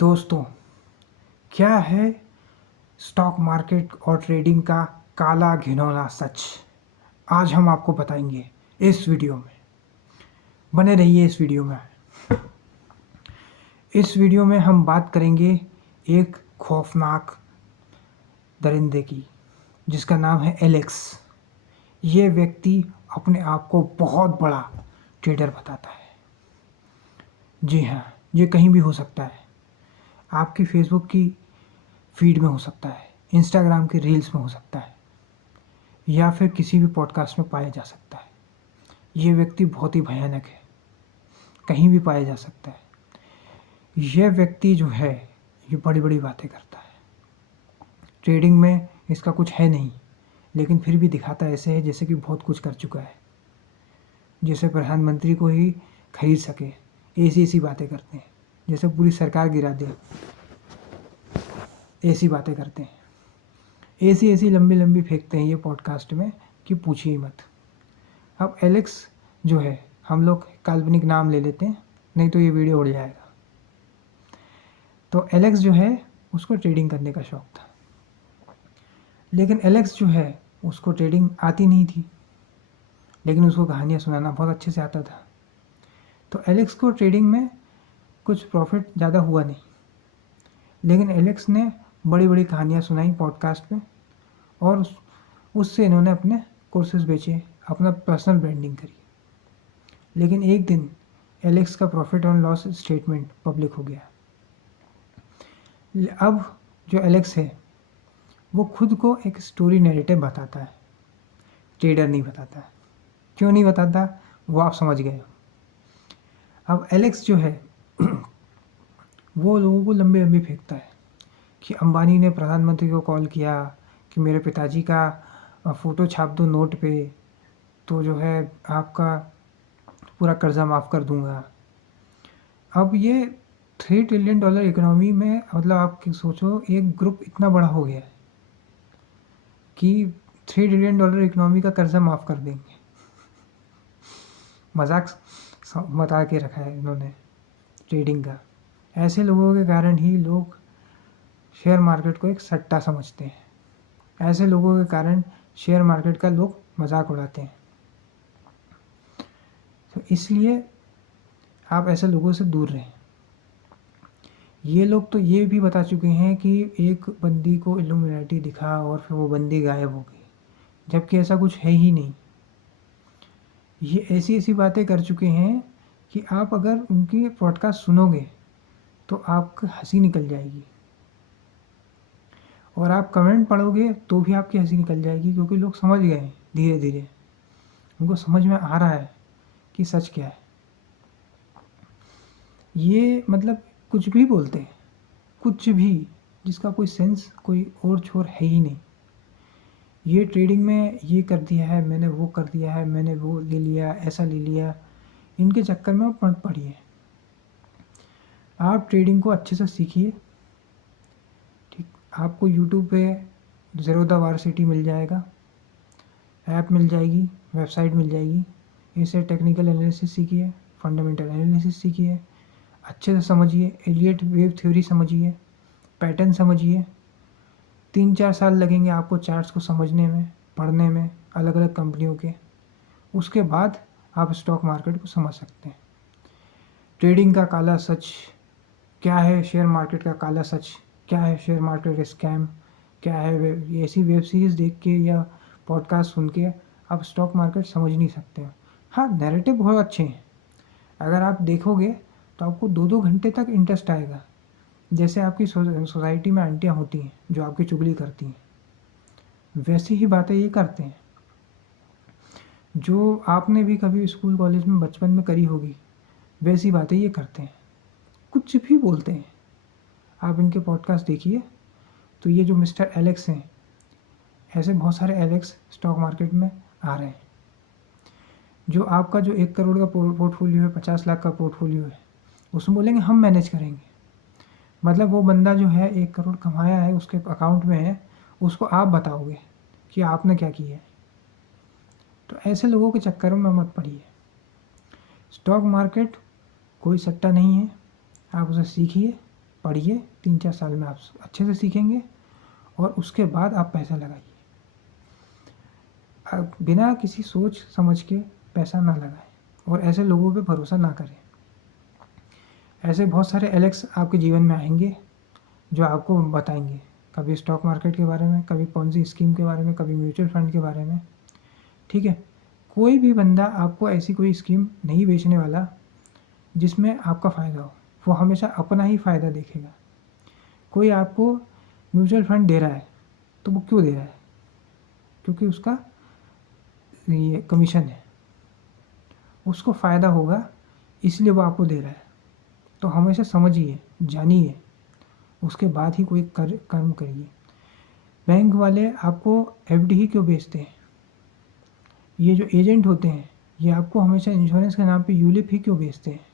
दोस्तों, क्या है स्टॉक मार्केट और ट्रेडिंग का काला घिनौना सच? आज हम आपको बताएंगे इस वीडियो में। बने रहिए इस वीडियो में। इस वीडियो में हम बात करेंगे एक खौफनाक दरिंदे की, जिसका नाम है एलेक्स। ये व्यक्ति अपने आप को बहुत बड़ा ट्रेडर बताता है। जी हाँ, ये कहीं भी हो सकता है। आपकी फेसबुक की फीड में हो सकता है, इंस्टाग्राम के रील्स में हो सकता है, या फिर किसी भी पॉडकास्ट में पाया जा सकता है। ये व्यक्ति बहुत ही भयानक है, कहीं भी पाया जा सकता है। यह व्यक्ति जो है, ये बड़ी बड़ी बातें करता है। ट्रेडिंग में इसका कुछ है नहीं, लेकिन फिर भी दिखाता ऐसे है जैसे कि बहुत कुछ कर चुका है, जैसे प्रधानमंत्री को ही खरीद सके। ऐसी ऐसी बातें करते हैं, जैसे पूरी सरकार गिरा दे। ऐसी बातें करते हैं, ऐसी ऐसी लंबी लंबी फेंकते हैं ये पॉडकास्ट में कि पूछिए मत। अब एलेक्स जो है, हम लोग काल्पनिक नाम ले लेते हैं, नहीं तो ये वीडियो उड़ जाएगा। तो एलेक्स जो है, उसको ट्रेडिंग करने का शौक़ था, लेकिन एलेक्स जो है, उसको ट्रेडिंग आती नहीं थी, लेकिन उसको कहानियाँ सुनाना बहुत अच्छे से आता था। तो एलेक्स को ट्रेडिंग में कुछ प्रॉफिट ज़्यादा हुआ नहीं, लेकिन एलेक्स ने बड़ी बड़ी कहानियाँ सुनाई पॉडकास्ट में, और उससे इन्होंने अपने कोर्सेज बेचे, अपना पर्सनल ब्रांडिंग करी। लेकिन एक दिन एलेक्स का प्रॉफिट और लॉस स्टेटमेंट पब्लिक हो गया। अब जो एलेक्स है, वो खुद को एक स्टोरी नैरेटिव बताता है, ट्रेडर नहीं बताता। क्यों नहीं बताता, वो आप समझ गए। अब एलेक्स जो है वो लोगों को लंबे लंबे फेंकता है कि अंबानी ने प्रधानमंत्री को कॉल किया कि मेरे पिताजी का फ़ोटो छाप दो नोट पे, तो जो है आपका पूरा कर्जा माफ़ कर दूंगा। अब ये $3 ट्रिलियन इकोनॉमी में, मतलब आप सोचो, एक ग्रुप इतना बड़ा हो गया है कि $3 ट्रिलियन इकोनॉमी का कर्जा माफ़ कर देंगे। मजाक बता के रखा है इन्होंने ट्रेडिंग का। ऐसे लोगों के कारण ही लोग शेयर मार्केट को एक सट्टा समझते हैं। ऐसे लोगों के कारण शेयर मार्केट का लोग मजाक उड़ाते हैं। तो इसलिए आप ऐसे लोगों से दूर रहें। ये लोग तो ये भी बता चुके हैं कि एक बंदी को इल्यूमिनाटी दिखा और फिर वो बंदी गायब हो गई, जबकि ऐसा कुछ है ही नहीं। ये ऐसी ऐसी बातें कर चुके हैं कि आप अगर उनकी पॉडकास्ट सुनोगे तो आपकी हंसी निकल जाएगी, और आप कमेंट पढ़ोगे तो भी आपकी हंसी निकल जाएगी, क्योंकि लोग समझ गए हैं धीरे धीरे। उनको समझ में आ रहा है कि सच क्या है। ये मतलब कुछ भी बोलते हैं, कुछ भी, जिसका कोई सेंस, कोई और छोर है ही नहीं। ये ट्रेडिंग में ये कर दिया है मैंने, वो कर दिया है मैंने, वो ले लिया, ऐसा ले लिया, इनके चक्कर में आप मत पड़िए। आप ट्रेडिंग को अच्छे से सीखिए। ठीक, आपको यूट्यूब पे ज़ेरोधा वारसिटी मिल जाएगा, ऐप मिल जाएगी, वेबसाइट मिल जाएगी। इसे टेक्निकल एनालिसिस सीखिए, फंडामेंटल एनालिसिस सीखिए, अच्छे से समझिए, एलियट वेव थ्योरी समझिए, पैटर्न समझिए। 3-4 साल लगेंगे आपको चार्ट्स को समझने में, पढ़ने में, अलग अलग कंपनियों के। उसके बाद आप स्टॉक मार्केट को समझ सकते हैं। ट्रेडिंग का काला सच क्या है, शेयर मार्केट का काला सच क्या है, शेयर मार्केट स्कैम क्या है, ऐसी वेब सीरीज़ देख के या पॉडकास्ट सुन के आप स्टॉक मार्केट समझ नहीं सकते। हाँ, नैरेटिव बहुत अच्छे हैं, अगर आप देखोगे तो आपको 2-2 घंटे तक इंटरेस्ट आएगा। जैसे आपकी सोसाइटी में आंटियाँ होती हैं जो आपकी चुगली करती हैं, वैसी ही बातें ये करते हैं, जो आपने भी कभी स्कूल कॉलेज में बचपन में करी होगी, वैसी बातें ये करते हैं, कुछ भी बोलते हैं। आप इनके पॉडकास्ट देखिए। तो ये जो मिस्टर एलेक्स हैं, ऐसे बहुत सारे एलेक्स स्टॉक मार्केट में आ रहे हैं। जो आपका जो 1 करोड़ का पोर्टफोलियो है, 50 लाख का पोर्टफोलियो है, उसमें बोलेंगे हम मैनेज करेंगे। मतलब वो बंदा जो है 1 करोड़ कमाया है, उसके अकाउंट में है, उसको आप बताओगे कि आपने क्या किया है। तो ऐसे लोगों के चक्करों में मत पड़िए। स्टॉक मार्केट कोई सट्टा नहीं है, आप उसे सीखिए, पढ़िए, 3-4 साल में आप अच्छे से सीखेंगे और उसके बाद आप पैसा लगाइए। बिना किसी सोच समझ के पैसा ना लगाएं और ऐसे लोगों पे भरोसा ना करें। ऐसे बहुत सारे एलेक्स आपके जीवन में आएंगे जो आपको बताएंगे, कभी स्टॉक मार्केट के बारे में, कभी पॉन्जी स्कीम के बारे में, कभी म्यूचुअल फंड के बारे में। ठीक है, कोई भी बंदा आपको ऐसी कोई स्कीम नहीं बेचने वाला जिसमें आपका फ़ायदा हो। वो हमेशा अपना ही फ़ायदा देखेगा। कोई आपको म्यूचुअल फंड दे रहा है तो वो क्यों दे रहा है? क्योंकि उसका ये कमीशन है, उसको फ़ायदा होगा इसलिए वो आपको दे रहा है। तो हमेशा समझिए, जानिए, उसके बाद ही कोई कर्म करिए। बैंक वाले आपको एफडी ही क्यों बेचते हैं? ये जो एजेंट होते हैं ये आपको हमेशा इंश्योरेंस के नाम पे यूलिप ही क्यों बेचते हैं?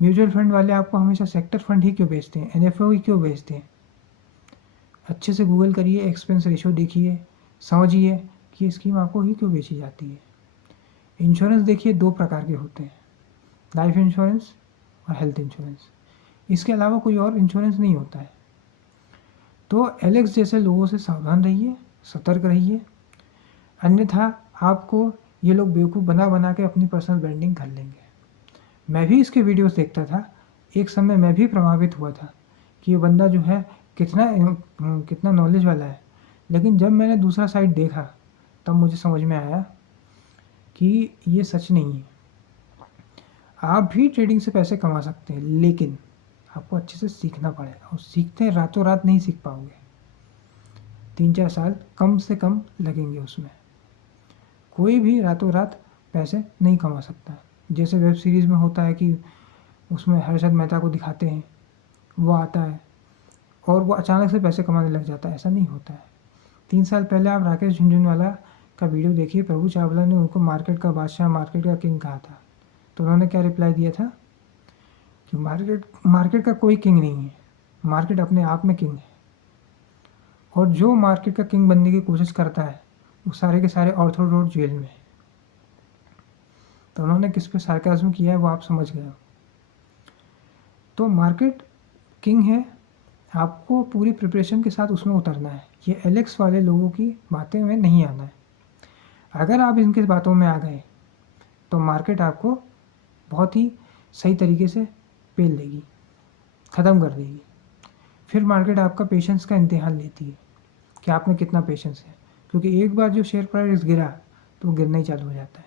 म्यूचुअल फंड वाले आपको हमेशा सेक्टर फंड ही क्यों बेचते हैं? एनएफओ ही क्यों बेचते हैं? अच्छे से गूगल करिए, एक्सपेंस रेशो देखिए, समझिए कि ये स्कीम आपको ही क्यों बेची जाती है। इंश्योरेंस देखिए 2 प्रकार के होते हैं, लाइफ इंश्योरेंस और हेल्थ इंश्योरेंस। इसके अलावा कोई और इंश्योरेंस नहीं होता है। तो एलेक्स जैसे लोगों से सावधान रहिए, सतर्क रहिए, अन्यथा आपको ये लोग बेवकूफ़ बना बना के अपनी पर्सनल ब्रांडिंग कर लेंगे। मैं भी इसके वीडियोस देखता था, एक समय मैं भी प्रभावित हुआ था कि ये बंदा जो है कितना नॉलेज वाला है। लेकिन जब मैंने दूसरा साइड देखा तब मुझे समझ में आया कि ये सच नहीं है। आप भी ट्रेडिंग से पैसे कमा सकते हैं, लेकिन आपको अच्छे से सीखना पड़ेगा और सीखते रातों रात नहीं सीख पाओगे। 3-4 साल कम से कम लगेंगे उसमें। कोई भी रातों रात पैसे नहीं कमा सकता। जैसे वेब सीरीज़ में होता है कि उसमें हर्षद मेहता को दिखाते हैं, वो आता है और वो अचानक से पैसे कमाने लग जाता है, ऐसा नहीं होता है। 3 साल पहले आप राकेश झुनझुनवाला का वीडियो देखिए, प्रभु चावला ने उनको मार्केट का बादशाह, मार्केट का किंग कहा था। तो उन्होंने क्या रिप्लाई दिया था कि मार्केट का कोई किंग नहीं है, मार्केट अपने आप में किंग है। और जो मार्केट का किंग बनने की कोशिश करता है वो सारे के सारे ऑर्थो रोड जेल में है। तो उन्होंने किस पे सार्काज्म किया है वो आप समझ गए हो। तो मार्केट किंग है, आपको पूरी प्रिपरेशन के साथ उसमें उतरना है। ये एलेक्स वाले लोगों की बातें में नहीं आना है। अगर आप इनकी बातों में आ गए तो मार्केट आपको बहुत ही सही तरीके से पेल देगी, ख़त्म कर देगी। फिर मार्केट आपका पेशेंस का इम्तिहान लेती है कि आप में कितना पेशेंस है, क्योंकि एक बार जो शेयर प्राइस गिरा तो वो गिरना ही चालू हो जाता है।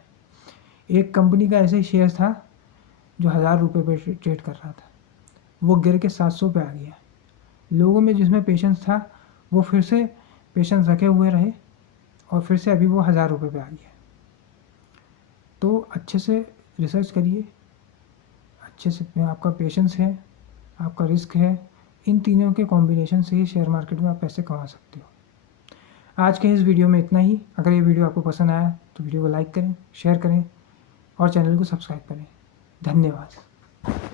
एक कंपनी का ऐसे ही शेयर था जो 1000 रुपये पे ट्रेड कर रहा था, वो गिर के 700 पे आ गया। लोगों में जिसमें पेशेंस था वो फिर से पेशेंस रखे हुए रहे और फिर से अभी वो 1000 रुपये पे आ गया। तो अच्छे से रिसर्च करिए, अच्छे से आपका पेशेंस है, आपका रिस्क है, इन तीनों के कॉम्बिनेशन से ही शेयर मार्केट में आप पैसे कमा सकते हो। आज के इस वीडियो में इतना ही। अगर ये वीडियो आपको पसंद आया तो वीडियो को लाइक करें, शेयर करें और चैनल को सब्सक्राइब करें। धन्यवाद।